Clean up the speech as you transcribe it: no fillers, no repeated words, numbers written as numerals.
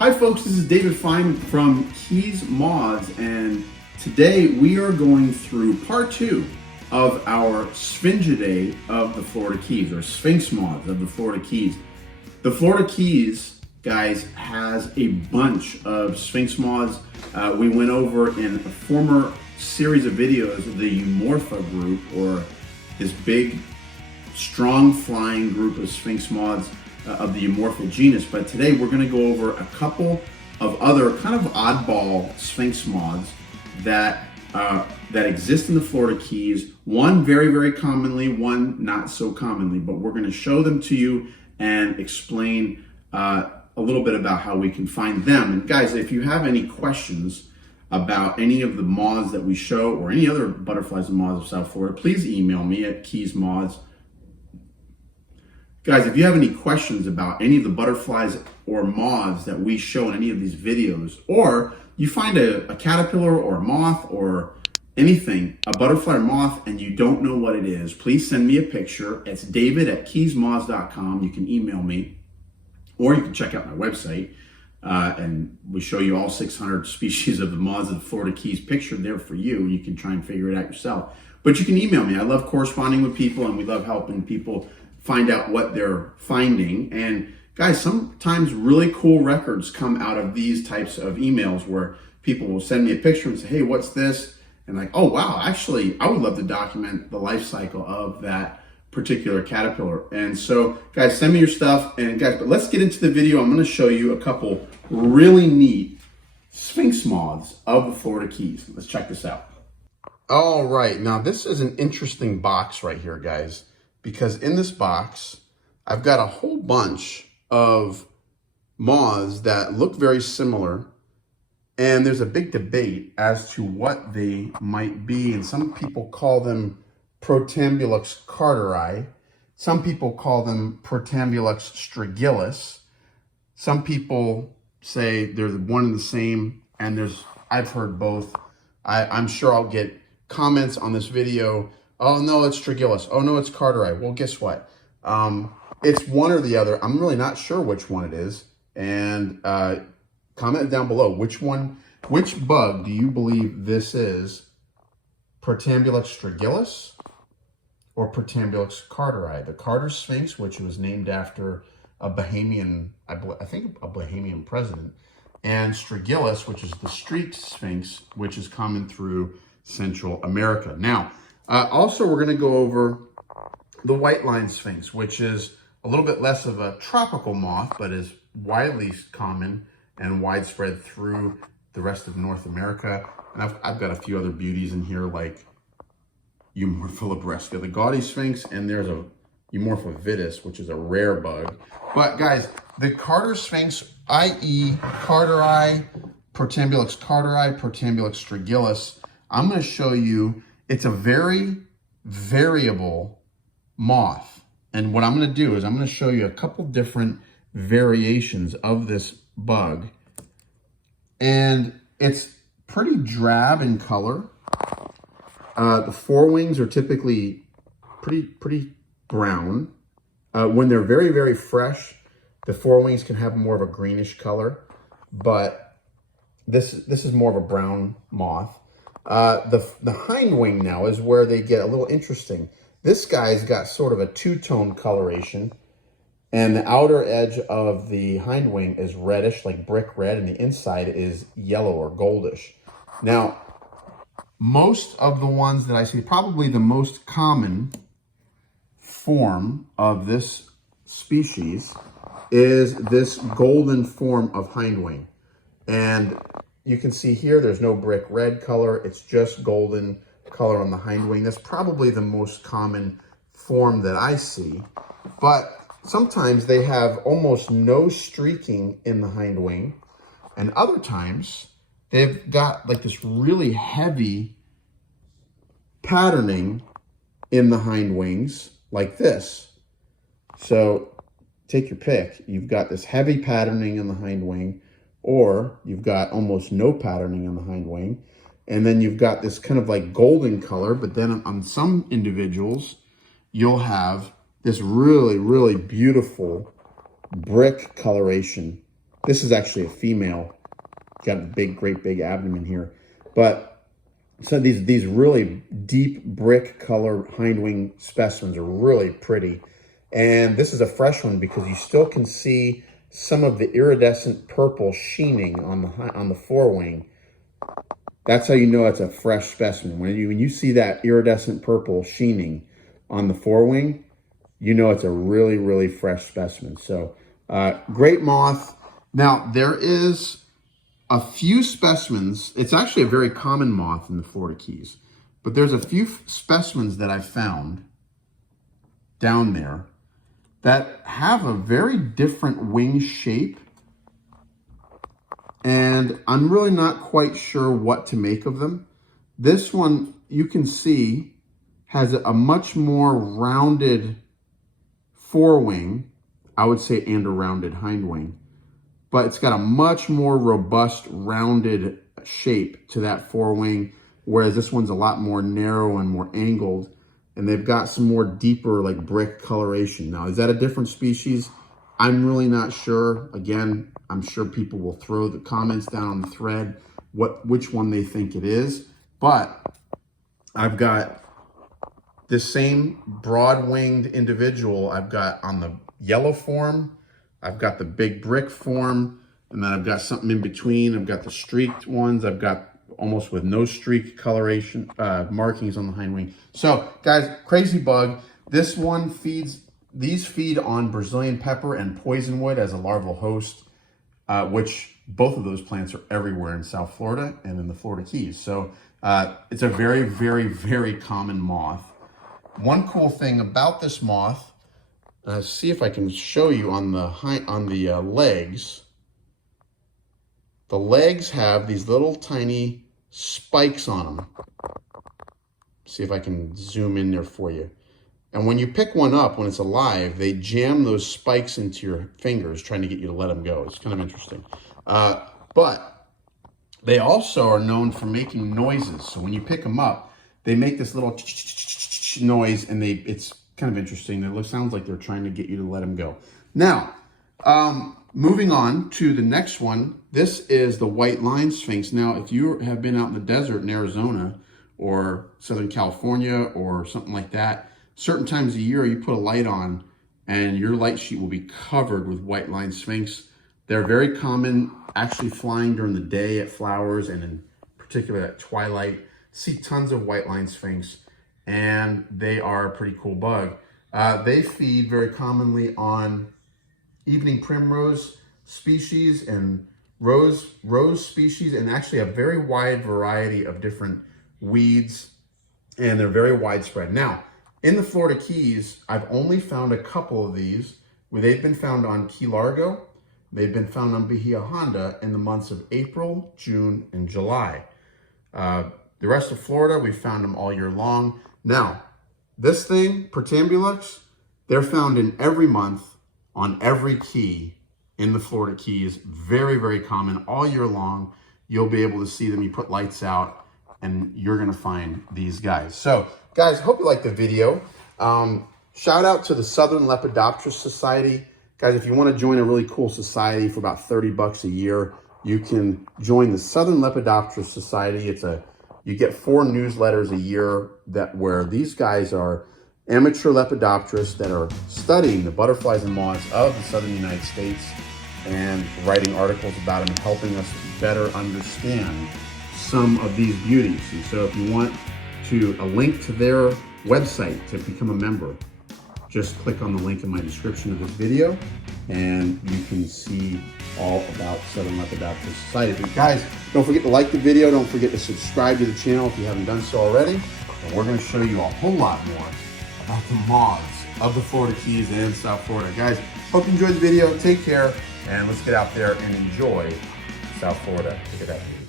Hi folks, this is David Fine from Sphinx Moths, and today we are going through part 2 of our Sphingidae of the Florida Keys, or Sphinx Moths of the Florida Keys. The Florida Keys, guys, has a bunch of Sphinx Moths. We went over in a former series of videos the Eumorpha group, or this big, strong flying group of Sphinx Moths of the Eumorpha genus, but today we're going to go over a couple of other kind of oddball Sphinx Moths that exist in the Florida Keys. One very commonly, one not so commonly, but we're going to show them to you and explain a little bit about how we can find them. And guys, if you have any questions about any of the moths that we show or any other butterflies and moths of South Florida, please email me at keysmoths. Guys, if you have any questions about any of the butterflies or moths that we show in any of these videos, or you find a caterpillar or a moth or anything, a butterfly or moth, and you don't know what it is, please send me a picture. It's david@keysmoths.com. You can email me, or you can check out my website, and we show you all 600 species of the moths of the Florida Keys pictured there for you. You can try and figure it out yourself. But you can email me. I love corresponding with people, and we love helping people find out what they're finding. And guys, sometimes really cool records come out of these types of emails where people will send me a picture and say, hey, what's this? And like, oh wow, actually I would love to document the life cycle of that particular caterpillar. And so guys, send me your stuff. And guys, but let's get into the video. I'm going to show you a couple really neat Sphinx Moths of the Florida Keys. Let's check this out. All right, now this is an interesting box right here, guys, because in this box, I've got a whole bunch of moths that look very similar, and there's a big debate as to what they might be, and some people call them Protambulux carteri, some people call them Protambulux strigilis, some people say they're one and the same, and I've heard both. I'm sure I'll get comments on this video. Oh no, it's strigilis. Oh no, it's carteri. Well, guess what? It's one or the other. I'm really not sure which one it is. And comment down below which bug do you believe this is? Protambulux strigilis or Protambulux carteri? The Carter Sphinx, which was named after a Bahamian, I think a Bahamian president, and strigilis, which is the Streaked Sphinx, which is common through Central America. Now, also, we're going to go over the white line Sphinx, which is a little bit less of a tropical moth, but is widely common and widespread through the rest of North America. And I've got a few other beauties in here, like Eumorpha labresca, the gaudy Sphinx, and there's a Eumorpha vitis, which is a rare bug. But guys, the Carter Sphinx, i.e. carteri, Protambulux carteri, Protambulux strigilis, I'm going to show you. It's a very variable moth. And what I'm going to do is I'm going to show you a couple different variations of this bug. And it's pretty drab in color. The forewings are typically pretty brown. When they're very fresh, the forewings can have more of a greenish color. But this is more of a brown moth. The hind wing now is where they get a little interesting. This guy's got sort of a two-tone coloration, and the outer edge of the hind wing is reddish, like brick red, and the inside is yellow or goldish. Now, most of the ones that I see, probably the most common form of this species is this golden form of hind wing. And you can see here, there's no brick red color. It's just golden color on the hind wing. That's probably the most common form that I see. But sometimes they have almost no streaking in the hind wing. And other times, they've got like this really heavy patterning in the hind wings, like this. So take your pick. You've got this heavy patterning in the hind wing, or you've got almost no patterning on the hind wing. And then you've got this kind of like golden color, but then on some individuals, you'll have this really beautiful brick coloration This is actually a female. Got a big, great big abdomen here. But so these really deep brick color hindwing specimens are really pretty. And this is a fresh one because you still can see some of the iridescent purple sheening on the forewing. That's how you know it's a fresh specimen. When you see that iridescent purple sheening on the forewing, you know it's a really, really fresh specimen. So great moth. Now there is a few specimens. It's actually a very common moth in the Florida Keys, but there's a few specimens that I've found down there that have a very different wing shape. And I'm really not quite sure what to make of them. This one, you can see, has a much more rounded forewing, I would say, and a rounded hindwing. But it's got a much more robust, rounded shape to that forewing, whereas this one's a lot more narrow and more angled. And they've got some more deeper, like brick coloration. Now, is that a different species? I'm really not sure. Again, I'm sure people will throw the comments down on the thread which one they think it is. But I've got this same broad-winged individual I've got on the yellow form. I've got the big brick form, and then I've got something in between. I've got the streaked ones. I've got almost with no streak coloration markings on the hind wing. So guys, crazy bug. This one these feed on Brazilian pepper and poisonwood as a larval host, which both of those plants are everywhere in South Florida and in the Florida Keys. So it's a very, very, very common moth. One cool thing about this moth, see if I can show you on the legs. The legs have these little tiny spikes on them. See if I can zoom in there for you. And when you pick one up, when it's alive, they jam those spikes into your fingers, trying to get you to let them go. It's kind of interesting. But they also are known for making noises. So when you pick them up, they make this little noise, and it's kind of interesting. It sounds like they're trying to get you to let them go. Now, moving on to the next one. This is the white line sphinx. Now, if you have been out in the desert in Arizona or Southern California or something like that, certain times a year you put a light on and your light sheet will be covered with white line sphinx. They're very common, actually flying during the day at flowers and in particular at twilight. See tons of white line sphinx, and they are a pretty cool bug. They feed very commonly on evening primrose species and rose species, and actually a very wide variety of different weeds, and they're very widespread. Now, in the Florida Keys, I've only found a couple of these where they've been found on Key Largo. They've been found on Bahia Honda in the months of April, June, and July. The rest of Florida, we found them all year long. Now, this thing, Protambulux, they're found in every month on every key in the Florida Keys. Very, very common all year long. You'll be able to see them. You put lights out and you're gonna find these guys. So guys, hope you liked the video. Shout out to the Southern Lepidopterist Society. Guys, if you wanna join a really cool society for about 30 bucks a year, you can join the Southern Lepidopterist Society. You get 4 newsletters a year where these guys are amateur lepidopterists that are studying the butterflies and moths of the Southern United States and writing articles about them and helping us better understand some of these beauties. And so if you want a link to their website to become a member, just click on the link in my description of this video and you can see all about Southern Lepidopterist Society. But guys, don't forget to like the video. Don't forget to subscribe to the channel if you haven't done so already. And we're going to show you a whole lot more about the moths of the Florida Keys and South Florida. Guys, hope you enjoyed the video. Take care, and let's get out there and enjoy South Florida. Look at that view.